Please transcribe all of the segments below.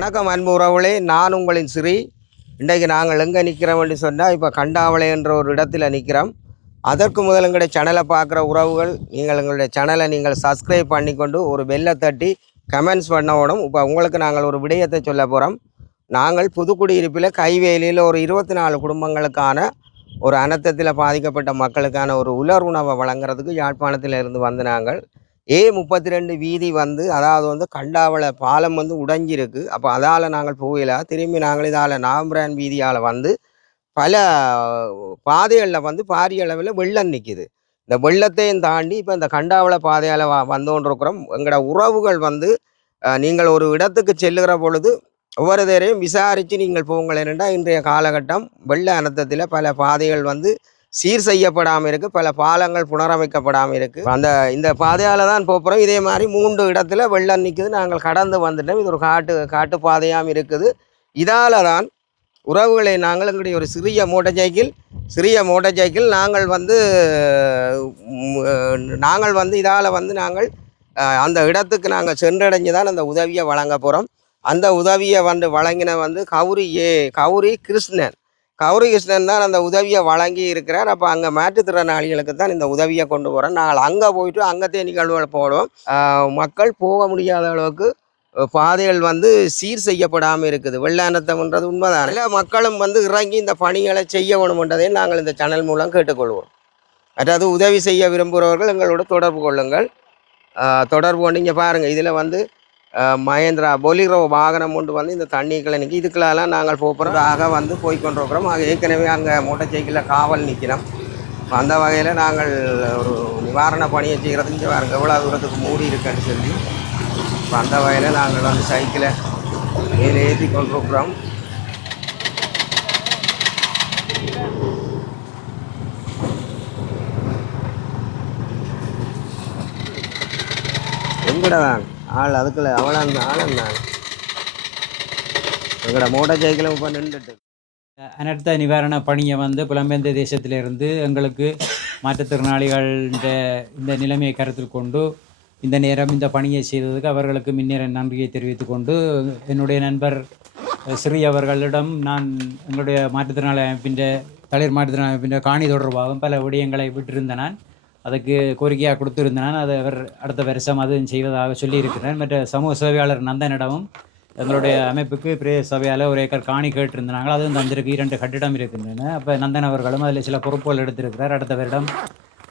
வணக்கம் அன்பு உறவுகளே. நான் உங்களின் சிறி. இன்றைக்கு நாங்கள் எங்கே நிற்கிறோம்னு சொன்னால் இப்போ கண்டாவளை என்ற ஒரு இடத்துல நிற்கிறோம் அதற்கு முதல் எங்களுடைய சேனலை பார்க்குற உறவுகள் நீங்கள் எங்களுடைய சேனலை நீங்கள் சப்ஸ்கிரைப் பண்ணிக்கொண்டு ஒரு பெல்லை தட்டி கமெண்ட்ஸ் பண்ணணும் இப்போ உங்களுக்கு நாங்கள் ஒரு விடயத்தை சொல்ல போகிறோம் நாங்கள் புதுக்குடியிருப்பில் கைவேலியில் ஒரு இருபத்தி நாலு குடும்பங்களுக்கான ஒரு அனர்த்தத்தில் பாதிக்கப்பட்ட மக்களுக்கான ஒரு உலர் உணவை வழங்குறதுக்கு யாழ்ப்பாணத்தில் இருந்து வந்து நாங்கள் ஏ முப்பத்தி ரெண்டு வீதி வந்து அதாவது வந்து கண்டாவள பாலம் வந்து உடைஞ்சிருக்கு. அப்போ அதால் நாங்கள் போகல. திரும்பி நாங்கள் இதால் நாம்பிரான் வீதியால் வந்து பல பாதைகளில் வந்து பாரிய அளவில் வெள்ளம் நிற்கிது இந்த வெள்ளத்தையும் தாண்டி இப்போ இந்த கண்டாவள பாதையால் வ வந்தோன்றிருக்கிறோம். எங்களோட உறவுகள் வந்து நீங்கள் ஒரு இடத்துக்கு செல்லுகிற பொழுது ஒவ்வொரு தரையும் விசாரித்து நீங்கள் போங்கள் ஏனென்றா இன்றைய காலகட்டம் வெள்ள அனர்த்தத்தில் பல பாதைகள் வந்து சீர் செய்யப்படாமல் இருக்குது பல பாலங்கள் புனரமைக்கப்படாமல் இருக்குது அந்த இந்த பாதையால் தான் போகிறோம் இதே மாதிரி மூன்று இடத்துல வெள்ளம் நிற்குது நாங்கள் கடந்து வந்துட்டோம். இது ஒரு காட்டு காட்டு பாதையாகவும் இருக்குது. இதால் தான் உறவுகளை நாங்கள் எங்களுடைய ஒரு சிறிய மோட்டார் சைக்கிள் சிறிய மோட்டார் சைக்கிள் நாங்கள் வந்து நாங்கள் வந்து இதால் வந்து நாங்கள் அந்த இடத்துக்கு நாங்கள் சென்றடைஞ்சு தான் அந்த உதவியை வழங்க போகிறோம் அந்த உதவியை வந்து வழங்கின வந்து கௌரி ஏ கௌரி கிருஷ்ணன். கௌரிகிருஷ்ணன் தான் அந்த உதவியை வழங்கி இருக்கிறார். அப்போ அங்கே மாற்றுத்திறனாளிகளுக்கு தான் இந்த உதவியை கொண்டு போகிறோம் நாங்கள் அங்கே போயிட்டு அங்கத்தே நிகழ்வுகள் போடுவோம். மக்கள் போக முடியாத அளவுக்கு பாதைகள் வந்து சீர் செய்யப்படாமல் இருக்குது. வெள்ளானத்தம்ன்றது உண்மைதான். இல்லை மக்களும் வந்து இறங்கி இந்த பணிகளை செய்ய வேணுமென்றதை நாங்கள் இந்த சேனல் மூலம் கேட்டுக்கொள்வோம். அதாவது உதவி செய்ய விரும்புகிறவர்கள் எங்களோட தொடர்பு கொள்ளுங்கள். தொடர்பு கொண்டு இங்கே பாருங்கள் இதில் வந்து மகேந்திரா பொலிரோ வாகனம் கொண்டு வந்து இந்த தண்ணி நிற்கி இதுக்கெல்லாம் நாங்கள் போகிறதாக வந்து போய் கொண்டிருக்கிறோம். ஏற்கனவே அங்கே மூட்டை சைக்கிளில் காவல் நிற்கிறோம். அந்த வகையில் நாங்கள் ஒரு நிவாரண பணியை செய்கிறதுக்கு இங்கே பாருங்க எவ்வளோ தூரத்துக்கு மூடி இருக்குன்னு சொல்லி. இப்ப அந்த வகையில் நாங்கள் வந்து சைக்கிளை மேலே ஏற்றி கொண்டிருக்கிறோம். எங்கடா? தான் ஆள் அதுக்குள்ள அவளா அந்த ஆள் தான் எங்கட மோட்டார் சைக்கிளும் இப்போ நின்றுட்டு. அனர்த்த நிவாரண பணியை வந்து புலம்பெயர்ந்த தேசத்திலிருந்து எங்களுக்கு மாற்றுத்திறனாளிகள் இந்த இந்த நிலைமையை கருத்தில் கொண்டு இந்த நேரம் இந்த பணியை செய்ததுக்கு அவர்களுக்கு மின்னேற நன்றியை தெரிவித்துக் கொண்டு என்னுடைய நண்பர் ஸ்ரீ அவர்களிடம் நான் எங்களுடைய மாற்றுத்திறனாளி அமைப்பின் தலைவர் மாற்றுத்திறனாளி அமைப்பின் காணி தொடர்பாகவும் பல விடயங்களை விட்டிருந்த நான் அதுக்கு கோரிக்கையாக கொடுத்துருந்தேன் அதை அவர் அடுத்த வருஷம் அது செய்வதாக சொல்லியிருக்கிறேன் மற்ற சமூக சேவையாளர் நந்தனிடமும் எங்களுடைய அமைப்புக்கு பெரிய சபையால் ஒரு ஏக்கர் காணி கேட்டிருந்தாங்க. அதுவும் தந்திருக்கு. இரண்டு கட்டிடம் இருக்கின்றன. அப்போ நந்தன் அவர்களும் அதில் சில பொறுப்புகள் எடுத்திருக்கிறார். அடுத்த வருடம்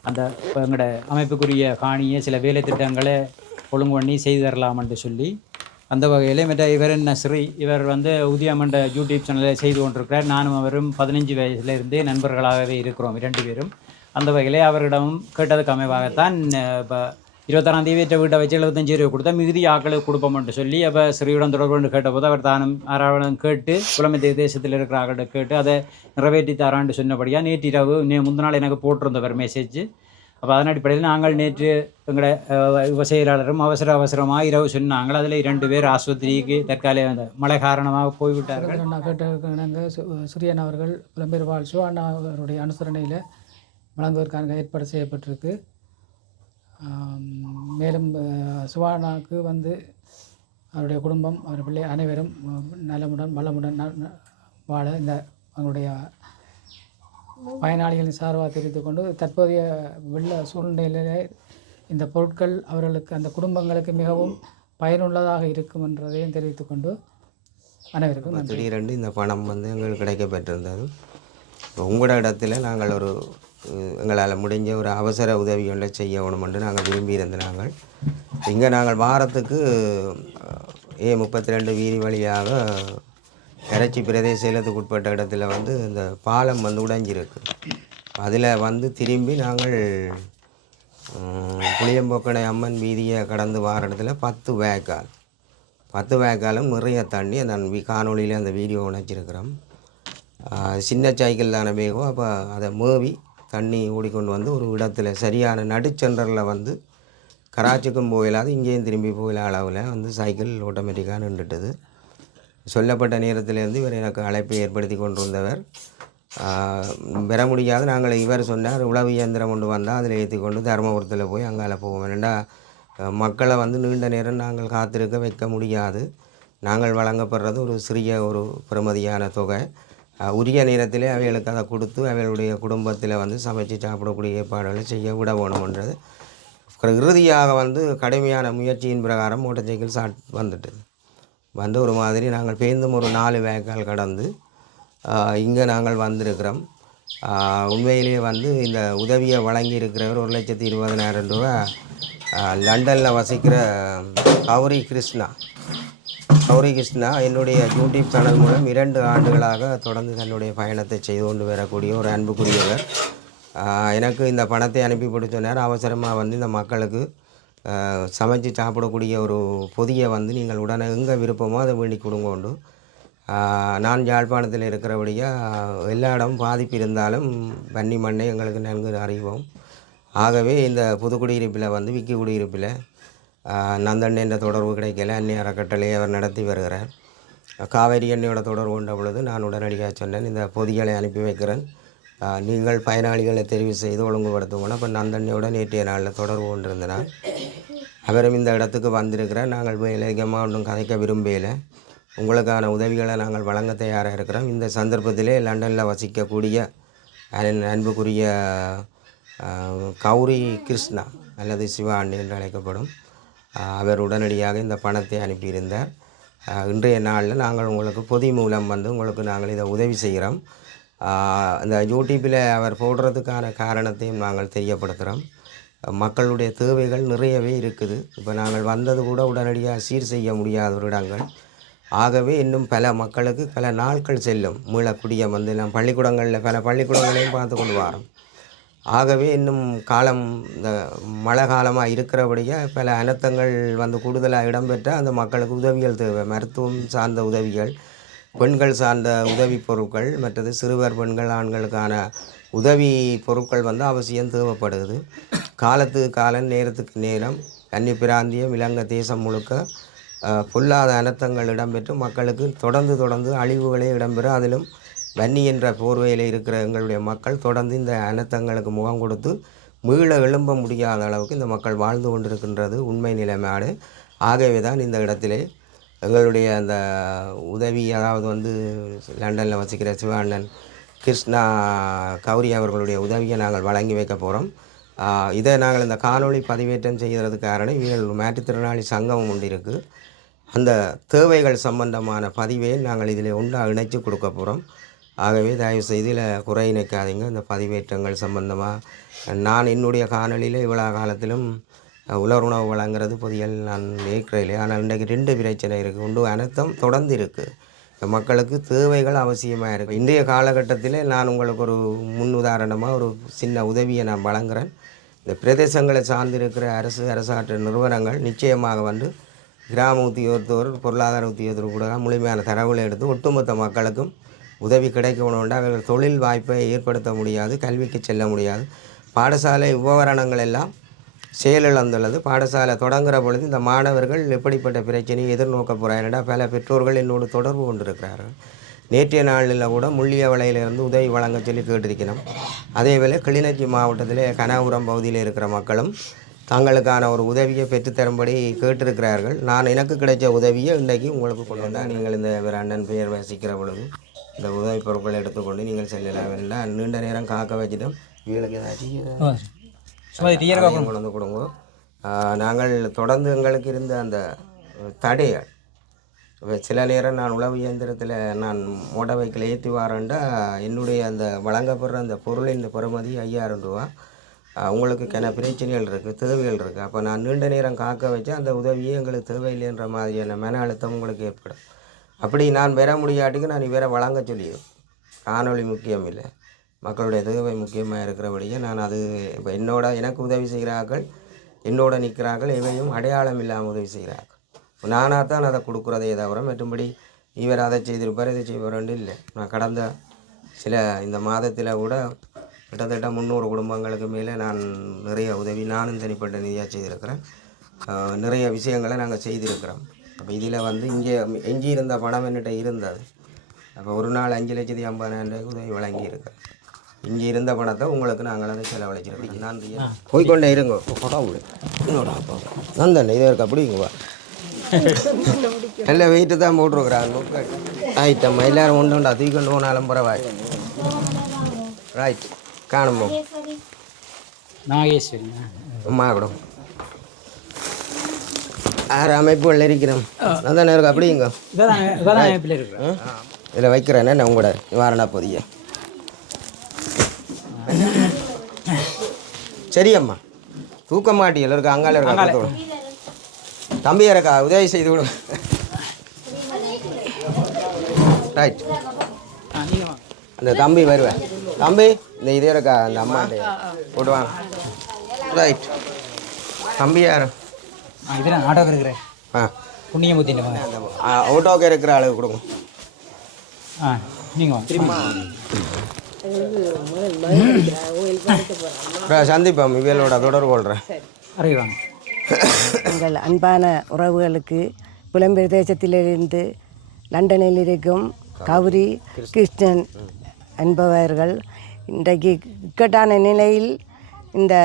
அந்த இப்போ எங்களோட அமைப்புக்குரிய காணியை சில வேலை திட்டங்களை ஒழுங்கு பண்ணி செய்து தரலாம் என்று சொல்லி அந்த வகையில் மற்ற இவர் என்ன ஸ்ரீ இவர் வந்து உதயமண்ட யூடியூப் சேனலை செய்து கொண்டிருக்கிறார். நானும் அவரும் பதினஞ்சு வயசுலேருந்தே நண்பர்களாகவே இருக்கிறோம். இரண்டு பேரும். அந்த வகையிலே அவரிடம் கேட்டதுக்கு அமைவாகத்தான் இப்போ இருபத்தாறாம் தேதி வீட்டை வீட்டை வச்சு எழுபத்தஞ்சு ரூபா கொடுத்தா மிகுதி ஆக்களுக்கு கொடுப்போம்னு சொல்லி அப்போ ஸ்ரீயுடன் தொடர்புன்னு கேட்டபோது அவர் தானும் ஆறாவடம் கேட்டு புலமை தேசத்தில் இருக்கிற ஆக்கள்கிட்ட கேட்டு அதை நிறைவேற்றி தரான்னு சொன்னபடியாக நேற்று இரவு நே முந்தின நாள் எனக்கு போட்டிருந்தவர் மெசேஜ் அப்போ அதன் அடிப்படையில் நாங்கள் நேற்று எங்களோட செயலாளரும் அவசர அவசரமாக இரவு சொன்னாங்க. அதில் இரண்டு பேர் ஆஸ்பத்திரிக்கு தற்காலிக மழை காரணமாக போய்விட்டார்கள். நான் சு சூரியன் அவர்கள் புலம்பெயர் வாழ் அண்ணா அவருடைய அனுசரணையில் வழங்குவதற்கான ஏற்பாடு செய்யப்பட்டிருக்கு. மேலும் சுவானாவுக்கு வந்து அவருடைய குடும்பம் அவர் பிள்ளை அனைவரும் நலமுடன் வளமுடன் வாழ இந்த அவங்களுடைய பயனாளிகளின் சார்பாக தெரிவித்துக் கொண்டு தற்போதைய வெள்ள சூழ்நிலையிலே இந்த பொருட்கள் அவர்களுக்கு அந்த குடும்பங்களுக்கு மிகவும் பயனுள்ளதாக இருக்கும் என்றதையும் தெரிவித்துக் கொண்டு அனைவருக்கும் திடீரென்று இந்த பணம் வந்து எங்களுக்கு கிடைக்கப்பெற்றிருந்தது. உங்களோட இடத்துல நாங்கள் ஒரு எங்களால் முடிஞ்ச ஒரு அவசர உதவிகளை செய்ய என்று நாங்கள் விரும்பி நாங்கள் இங்கே நாங்கள் வாரத்துக்கு ஏ முப்பத்தி ரெண்டு வீதி வழியாக கரைச்சி பிரதேச செயலத்துக்கு உட்பட்ட இடத்துல வந்து இந்த பாலம் வந்து உடைஞ்சிருக்கு. அதில் வந்து திரும்பி நாங்கள் புளியம்போக்கனை அம்மன் வீதியை கடந்து வார இடத்துல பத்து வேக்கால் பத்து வேக்காலும் நிறைய தண்ணி நான் காணொலியில் அந்த வீடியோ உணச்சிருக்கிறோம் சின்ன சைக்கிள் தானே வேகம் அப்போ அதை மேவி தண்ணி ஓடிக்கொண்டு வந்து ஒரு இடத்துல சரியான நடுச்சென்டரில் வந்து கராச்சிக்கும் போயிடாது இங்கேயும் திரும்பி போயில அளவில் வந்து சைக்கிள் ஆட்டோமேட்டிக்காக நின்றுட்டது. சொல்லப்பட்ட நேரத்திலேருந்து இவர் எனக்கு அழைப்பை ஏற்படுத்தி கொண்டு வந்தவர் பெற முடியாது நாங்கள் இவர் சொன்னார் உழவு இயந்திரம் கொண்டு வந்தால் அதில் ஏற்றி கொண்டு தருமபுரத்தில் போய் அங்கால போவோம். ஏன்னா மக்களை வந்து நீண்ட நேரம் நாங்கள் காத்திருக்க வைக்க முடியாது. நாங்கள் வழங்கப்படுறது ஒரு சிறிய ஒரு பெறுமதியான தொகை. உரிய நேரத்திலே அவைகளுக்கு அதை கொடுத்து அவைகளுடைய குடும்பத்தில் வந்து சமைச்சு சாப்பிடக்கூடிய ஏற்பாடுகளை செய்ய விட வேணும்ன்றது இறுதியாக வந்து கடுமையான முயற்சியின் பிரகாரம் மோட்டார் சைக்கிள் சாட் வந்துட்டது வந்து ஒரு மாதிரி நாங்கள் பேருந்தும் ஒரு நாலு வேக்கால் கடந்து இங்கே நாங்கள் வந்திருக்கிறோம். உண்மையிலேயே வந்து இந்த உதவியை வழங்கி இருக்கிறவர் ஒரு லட்சத்தி இருபதனாயிரம் ரூபா லண்டனில் வசிக்கிற கௌரி கிருஷ்ணா. கௌரி கிருஷ்ணா என்னுடைய யூடியூப் சேனல் மூலம் இரண்டு ஆண்டுகளாக தொடர்ந்து தன்னுடைய பயணத்தை செய்து கொண்டு வரக்கூடிய ஒரு அன்புக்குரியவர். எனக்கு இந்த பணத்தை அனுப்பி போட்டு சொன்னார். அவசரமாக வந்து இந்த மக்களுக்கு சமைச்சு சாப்பிடக்கூடிய ஒரு பொதியை வந்து நீங்கள் உடனே எங்கே விருப்பமோ அதை வேண்டி கொடுங்கோண்டு நான் யாழ்ப்பாணத்தில் இருக்கிறபடியாக எல்லா இடமும் பாதிப்பு இருந்தாலும் வன்னி மண்ணை எங்களுக்கு நன்கு அறிவோம். ஆகவே இந்த புது குடியிருப்பில் வந்து விக்கி குடியிருப்பில் நந்தன் என்ற தொடர்பு கிடைக்கல. அந்நிய அறக்கட்டளை அவர் நடத்தி வருகிறார். காவேரி எண்ணெயோட தொடர்பு கொண்ட பொழுது நான் உடனடியாக சொன்னேன் இந்த பொதிகளை அனுப்பி வைக்கிறேன். நீங்கள் பயனாளிகளை தெரிவு செய்து ஒழுங்குபடுத்துவோம் அப்போ நந்தண்ணியோட நேற்றைய நாளில் தொடர்பு கொண்டிருந்தனால் அவரும் இந்த இடத்துக்கு வந்திருக்கிறார். நாங்கள் வேலைகமாக ஒன்றும் கதைக்க விரும்பல உங்களுக்கான உதவிகளை நாங்கள் வழங்க தயாராக இருக்கிறோம். இந்த சந்தர்ப்பத்திலே லண்டனில் வசிக்கக்கூடிய அன்புக்குரிய கௌரி கிருஷ்ணா அல்லது சிவா சிவாண்டி என்று அழைக்கப்படும் அவர் உடனடியாக இந்த பணத்தை அனுப்பியிருந்தார். இன்றைய நாளில் நாங்கள் உங்களுக்கு பொதி மூலம் வந்து உங்களுக்கு நாங்கள் இதை உதவி செய்கிறோம். இந்த யூடியூப்பில் அவர் போடுறதுக்கான காரணத்தையும் நாங்கள் தெரியப்படுத்துகிறோம். மக்களுடைய தேவைகள் நிறையவே இருக்குது. இப்போ நாங்கள் வந்தது கூட உடனடியாக சீர் செய்ய முடியாத ஒரு இடங்கள் ஆகவே இன்னும் பல மக்களுக்கு பல நாட்கள் செல்லும். மீளக்கூடிய வந்து நாம் பள்ளிக்கூடங்களில் பல பள்ளிக்கூடங்களையும் பார்த்து கொண்டு வரோம். ஆகவே இன்னும் காலம் இந்த மழை காலமாக இருக்கிறபடியாக பல அனர்த்தங்கள் வந்து கூடுதலாக இடம்பெற்ற அந்த மக்களுக்கு உதவிகள் தேவை. மருத்துவம் சார்ந்த உதவிகள் பெண்கள் சார்ந்த உதவி பொருட்கள் மற்றது சிறுவர் பெண்கள் ஆண்களுக்கான உதவி பொருட்கள் வந்து அவசியம் தேவைப்படுது. காலத்துக்கு காலம் நேரத்துக்கு நேரம் கன்னி பிராந்தியம் இலங்கை தேசம் முழுக்க பொல்லாத அனர்த்தங்கள் இடம்பெற்று மக்களுக்கு தொடர்ந்து தொடர்ந்து அழிவுகளே இடம்பெறும் அதிலும் வன்னி என்ற போர்வையில் இருக்கிற எங்களுடைய மக்கள் தொடர்ந்து இந்த அனர்த்தங்களுக்கு முகம் கொடுத்து மீள எழும்ப முடியாத அளவுக்கு இந்த மக்கள் வாழ்ந்து கொண்டிருக்கின்றது உண்மை நிலைமையாடு ஆகவே தான் இந்த இடத்திலே எங்களுடைய அந்த உதவி அதாவது வந்து லண்டனில் வசிக்கிற சிவானன் கிருஷ்ணா கௌரி அவர்களுடைய உதவியை நாங்கள் வழங்கி வைக்க போகிறோம் இதை நாங்கள் இந்த காணொளி பதிவேற்றம் செய்கிறதுக்கு காரணம் இவர்கள் மாற்றுத்திறனாளி சங்கம் ஒன்று இருக்குது அந்த தேவைகள் சம்பந்தமான பதிவை நாங்கள் இதில் ஒன்றாக இணைச்சி கொடுக்க போகிறோம் ஆகவே தயவு செய்து இதில் குறை நினைக்காதீங்க. இந்த பதிவேற்றங்கள் சம்பந்தமாக நான் என்னுடைய காணொலியில் இவ்வளோ காலத்திலும் உலர் உணவு வழங்குறது பொதியல் நான் ஏற்கிறேன் ஆனால் இன்றைக்கு ரெண்டு பிரச்சனை இருக்குது உண்டு அனைத்தும் தொடர்ந்து இருக்குது மக்களுக்கு தேவைகள் அவசியமாக இருக்குது இன்றைய காலகட்டத்தில் நான் உங்களுக்கு ஒரு முன் உதாரணமாக ஒரு சின்ன உதவியை நான் வழங்குறேன். இந்த பிரதேசங்களை சார்ந்திருக்கிற அரசு அரசாற்று நிறுவனங்கள் நிச்சயமாக வந்து கிராம உத்தியோகத்தோர் பொருளாதார உத்தியோகத்தோர் கூட முழுமையான தரவுகளை எடுத்து ஒட்டுமொத்த மக்களுக்கும் உதவி கிடைக்கணும்னா அவர்கள் தொழில் வாய்ப்பை ஏற்படுத்த முடியாது கல்விக்கு செல்ல முடியாது. பாடசாலை உபகரணங்கள் எல்லாம் செயலிழந்துள்ளது. பாடசாலை தொடங்குற பொழுது இந்த மாணவர்கள் எப்படிப்பட்ட பிரச்சனையை எதிர்நோக்க போகிறாங்கன்னா பல பெற்றோர்கள் என்னோடு தொடர்பு கொண்டிருக்கிறார்கள். நேற்றைய நாளில் கூட முள்ளியவளையிலிருந்து உதவி வழங்க சொல்லி கேட்டிருக்கிறோம். அதேவேளை கிளிநொச்சி மாவட்டத்திலே கனாபுரம் பகுதியில் இருக்கிற மக்களும் தங்களுக்கான ஒரு உதவியை பெற்றுத்தரும்படி கேட்டிருக்கிறார்கள். நான் எனக்கு கிடைச்ச உதவியை இன்றைக்கு உங்களுக்கு கொண்டு வந்தால் நீங்கள் இந்த அண்ணன் பெயர் வசிக்கிற பொழுது. இந்த உதவி பொருட்களை எடுத்துக்கொண்டு நீங்கள் செல்லலாம் இல்லை நீண்ட நேரம் காக்க வச்சுட்டோம் இவங்களுக்கு ஏதாச்சும் கொண்டு வந்து கொடுங்க. நாங்கள் தொடர்ந்து எங்களுக்கு இருந்த அந்த இப்ப சில நேரம் நான் உழவு இயந்திரத்தில் நான் மோட வைக்கில் ஏற்றி வரேன்டா என்னுடைய அந்த வழங்கப்படுற அந்த பொருளின் பெறுமதி ஐயாயிரம் ரூபா. ஆஹ் உங்களுக்கு கிண பிரச்சனைகள் இருக்குது தேவைகள் இருக்குது அப்போ நான் நீண்ட நேரம் காக்க வச்சா அந்த உதவியே எங்களுக்கு தேவையில்லைன்ற மாதிரியான மன அழுத்தம் உங்களுக்கு ஏற்படும். அப்படி நான் பெற முடியாட்டுக்கு நான் இவரை வழங்க சொல்லிடுவேன் காணொளி முக்கியம் இல்லை. மக்களுடைய தேவை முக்கியமாக இருக்கிறபடியே நான் அது இப்போ என்னோட எனக்கு உதவி செய்கிறார்கள் என்னோட நிற்கிறார்கள் இவையும் அடையாளம் இல்லாமல் உதவி செய்கிறார்கள். நானாக தான் அதை கொடுக்குறதே தவிர மற்றும்படி இவர் அதை செய்திருப்பார் இதை செய்வார்னு இல்லை. நான் கடந்த சில இந்த மாதத்தில் கூட கிட்டத்தட்ட முந்நூறு குடும்பங்களுக்கு மேலே நான் நிறைய உதவி நானும் தனிப்பட்ட நிதியாக செய்திருக்கிறேன். நிறைய விஷயங்களை நாங்கள் செய்திருக்கிறோம். அப்போ இதில் வந்து இங்கே எஞ்சி இருந்த பணம் என்னட்ட இருந்தது. அப்போ ஒரு நாள் அஞ்சு லட்சத்தி ஐம்பதாயிரம் ரூபாய்க்கு உதவி வழங்கியிருக்கேன். இங்கே இருந்த பணத்தை உங்களுக்கு நாங்கள் அதை செலவழிச்சிருக்கோம். நன்றி போய்க்கொண்டே இருங்க. என்னோட அப்பா. நந்தன் இது இருக்கு? அப்படிங்க வா. எல்லாம் வெயிட்டு தான் போட்டிருக்குறாங்க. ரைட்டம்மா எல்லாரும் ஒன்று உண்டா? தூக்கி கொண்டு போனாலும் பரவாயில்ல. ரைட் காணும் நாகேஸ்வரி. அம்மா கூட ஆறு அமைப்புகள் இருக்கிறோம். அதான் இருக்கு அப்படிங்க இதில் வைக்கிறேன்னே நான் உங்களோட நிவாரண பொதிய. சரி அம்மா தூக்க மாட்டியல் இருக்கு அங்கால இருக்கா கொடுத்து விடு. தம்பி இருக்கா உதவி செய்து விடு. ரைட் அந்த தம்பி வருவேன் தம்பி இந்த இது இருக்கா அந்த அம்மாண்ட போடுவாங்க ரைட் தம்பி யார்? ஆ இதில் ஆட்டோக்கு ஆ. ஆட்டோக்கு இருக்கிற அளவு கொடுங்க. ஆ நீங்கள் வாங்க. திரும்பி. அப்புறம் சந்திப்போம். இவளோட தொடர்பு கொள்கிறேன் எங்கள் அன்பான உறவுகளுக்கு புலம்பெயர் தேசத்திலிருந்து லண்டனில் இருக்கும் கௌரி கிருஷ்ணன் என்பவர்கள் இன்றைக்கு இக்கட்டான நிலையில் இந்த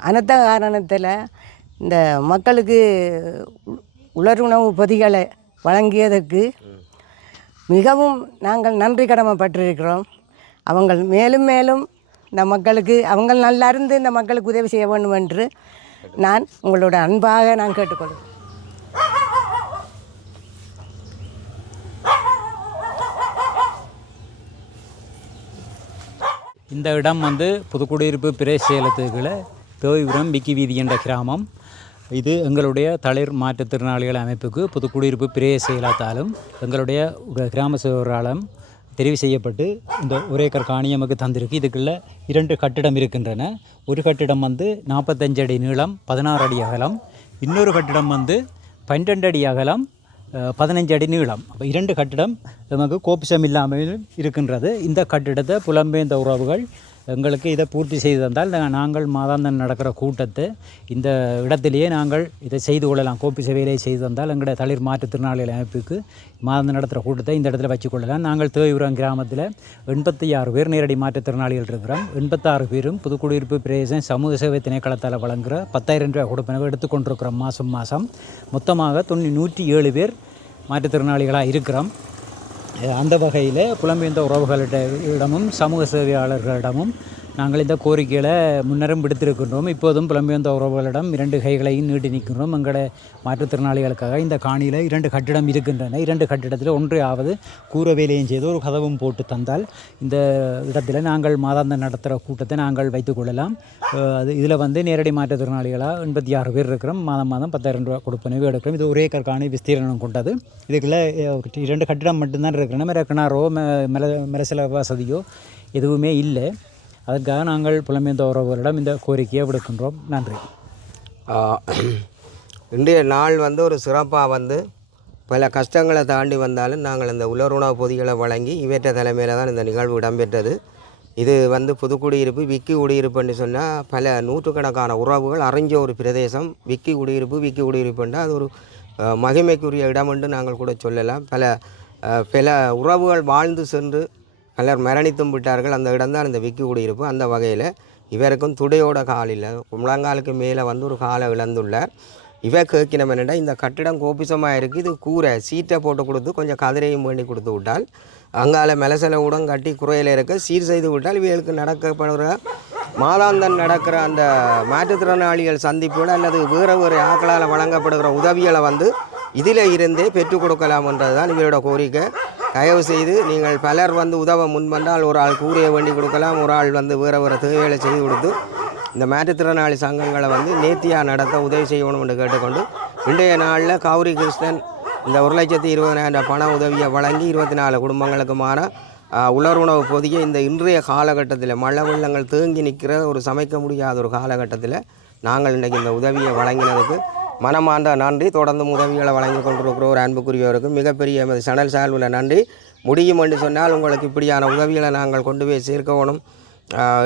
அனர்த்த காரணத்தில் இந்த மக்களுக்கு உ- உலருணவு பொதிகளை வழங்கியதற்கு மிகவும் நாங்கள் நன்றி கடமைப்பட்டிருக்கிறோம். அவங்கள் மேலும் மேலும் இந்த மக்களுக்கு அவங்க நல்லா இருந்து இந்த மக்களுக்கு உதவி செய்ய வேண்டும் என்று நான் உங்களோட அன்பாக நான் கேட்டுக்கொள்கிறேன். இந்த இடம் வந்து புதுக்குடியிருப்பு பிரேசேலத்துக்குள்ள தேவிபுரம் விக்கி வீதி என்ற கிராமம். இது எங்களுடைய தளிர் மாற்றுத்திறனாளிகள் அமைப்புக்கு புதுக்குடியிருப்பு பிரே செயலாத்தாலும் எங்களுடைய கிராம சேவராலும் தெரிவு செய்யப்பட்டு இந்த ஒரு ஏக்கர் காணி நமக்கு தந்திருக்கு. இதுக்குள்ள இரண்டு கட்டிடம் இருக்கின்றன. ஒரு கட்டிடம் வந்து நாற்பத்தஞ்சு அடி நீளம் பதினாறு அடி அகலம். இன்னொரு கட்டிடம் வந்து பன்னெண்டு அடி அகலம் பதினஞ்சு அடி நீளம். அப்போ இரண்டு கட்டிடம் நமக்கு கோபிசம் இல்லாமல் இருக்கின்றது. இந்த கட்டிடத்தை புலம்பெயர்ந்த உறவுகள் எங்களுக்கு இதை பூர்த்தி செய்து தந்தால் நாங்கள் மாதாந்தம் நடக்கிற கூட்டத்தை இந்த இடத்திலேயே நாங்கள் இதை செய்து கொள்ளலாம். கோப்பி சேவையிலே செய்து தந்தால் எங்களுடைய தளிர் மாற்றுத்திறனாளிகள் அமைப்புக்கு மாதாந்தம் நடத்துகிற கூட்டத்தை இந்த இடத்துல வச்சுக்கொள்ளலாம் நாங்கள் தேவிபுரம் கிராமத்தில் எண்பத்தி ஆறு பேர் நேரடி மாற்றுத்திறனாளிகள் இருக்கிறோம். எண்பத்தாறு பேரும் புதுக்குடியிருப்பு பிரதேசம் சமூக சேவை திணைக்களத்தால் வழங்குகிற பத்தாயிரம் ரூபாய் கொடுப்பனவை எடுத்துக்கொண்டிருக்கிறோம் மாதம் மாதம் மொத்தமாக தொண்ணூ நூற்றி ஏழு பேர் மாற்றுத்திறனாளிகளாக இருக்கிறோம். அந்த வகையில் புலம்பெயர்ந்த உறவுகளிடமும் சமூக சேவையாளர்களிடமும் நாங்கள் இந்த கோரிக்கைகளை முன்னரும் விடுத்திருக்கின்றோம். இப்போதும் புலம்பெயர்ந்த உறவுகளிடம் இரண்டு கைகளையும் நீட்டி நிற்கின்றோம். எங்களோட மாற்றுத்திறனாளிகளுக்காக இந்த காணியில் இரண்டு கட்டிடம் இருக்கின்றன. இரண்டு கட்டிடத்தில் ஒன்றையாவது கூற வேலையும் செய்து ஒரு கதவும் போட்டு தந்தால் இந்த இடத்துல நாங்கள் மாதாந்தம் நடத்துகிற கூட்டத்தை நாங்கள் வைத்துக்கொள்ளலாம் அது இதில் வந்து நேரடி மாற்றுத்திறனாளிகளாக எண்பத்தி ஆறு பேர் இருக்கிறோம். மாதம் மாதம் பத்தாயிரம் ரூபா கொடுப்பனவே எடுக்கிறோம். இது ஒரே காணி விஸ்தீரணம் கொண்டது. இதுக்குள்ள இரண்டு கட்டிடம் மட்டும்தான் இருக்கிறன. மேலே கிணறோ மெ மெல மெரசில வசதியோ எதுவுமே இல்லை. அதற்காக நாங்கள் புலம்பெயர்ந்த உறவுகளிடம் இந்த கோரிக்கையை விடுக்கின்றோம். நன்றி. இன்றைய நாள் வந்து ஒரு சிறப்பாக வந்து பல கஷ்டங்களை தாண்டி வந்தாலும் நாங்கள் இந்த உலருணவு பொதிகளை வழங்கி இவற்ற தலைமையில் தான் இந்த நிகழ்வு இடம்பெற்றது. இது வந்து புது குடியிருப்பு விக்கி குடியிருப்புன்னு சொன்னால் பல நூற்றுக்கணக்கான உறவுகள் அறிஞ்ச ஒரு பிரதேசம். விக்கி குடியிருப்பு விக்கி குடியிருப்புன்றால் அது ஒரு மகிமைக்குரிய இடம் என்று நாங்கள் கூட சொல்லலாம். பல பல உறவுகள் வாழ்ந்து சென்று பலர் மரணித்தும் விட்டார்கள். அந்த இடம்தான் இந்த விக்கி குடியிருப்பு. அந்த வகையில் இவருக்கும் துடையோட கால் இல்லை முழங்காலுக்கு மேலே வந்து ஒரு காலை இழந்துள்ளார் இவர் கேட்கணும் என்னடா இந்த கட்டிடம் கோபிசமாக இருக்குது இது கூரை சீட்டை போட்டு கொடுத்து கொஞ்சம் கதிரையும் பண்ணி கொடுத்து விட்டால் அங்கால மெலசல உடன் கட்டி குறையில் இருக்க சீர் செய்து விட்டால் இவர்களுக்கு நடக்கப்படுகிற மாதாந்தன் நடக்கிற அந்த மாற்றுத்திறனாளிகள் சந்திப்போடு அல்லது வேறு வேறு ஆக்களால் வழங்கப்படுகிற உதவிகளை வந்து இதில் இருந்தே பெற்றுக் கொடுக்கலாம்ன்றது தான் இவரோட கோரிக்கை. தயவு செய்து நீங்கள் பலர் வந்து உதவ முன்வந்தால் ஒரு ஆள் கூறிய வேண்டி கொடுக்கலாம். ஒரு ஆள் வந்து வேறு வேறு தேவைகளை செய்து கொடுத்து இந்த மாற்றுத்திறனாளி சங்கங்களை வந்து நேர்த்தியாக நடத்த உதவி செய்யணும் என்று கேட்டுக்கொண்டு இன்றைய நாளில் கௌரி கிருஷ்ணன் இந்த ஒரு லட்சத்தி இருபதாயிரம் பண உதவியை வழங்கி இருபத்தி நாலு குடும்பங்களுக்கு மாற உலருணவு பொதிய இந்த இன்றைய காலகட்டத்தில் மழை வெள்ளங்கள் தேங்கி நிற்கிற ஒரு சமைக்க முடியாத ஒரு காலகட்டத்தில் நாங்கள் இன்றைக்கு இந்த உதவியை வழங்கினதுக்கு மனமார்ந்த நன்றி. தொடர்ந்து உதவிகளை வழங்கி கொண்டிருக்கிற ஒரு அன்புக்குரியவருக்கு மிகப்பெரிய எமது சனல் சார்பில் நன்றி. முடியும் என்று சொன்னால் உங்களுக்கு இப்படியான உதவிகளை நாங்கள் கொண்டு போய் சேர்க்கணும்.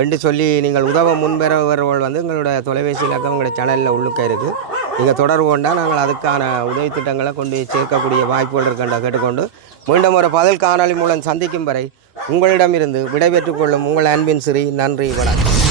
என்று சொல்லி நீங்கள் உதவ முன்பெறவர்கள் வந்து எங்களுடைய தொலைபேசி இலக்கம் எங்களுடைய சேனலில் உள்ளுக்க இருக்குது நீங்கள் தொடர்பு கொண்டால் நாங்கள் அதுக்கான உதவி திட்டங்களை கொண்டு சேர்க்கக்கூடிய வாய்ப்புகள் இருக்கின்ற கேட்டுக்கொண்டு மீண்டும் ஒரு பதில் காணொளி மூலம் சந்திக்கும் வரை உங்களிடமிருந்து விடைபெற்றுக் கொள்ளும் உங்கள் அன்பின் சிறி நன்றி வணக்கம்.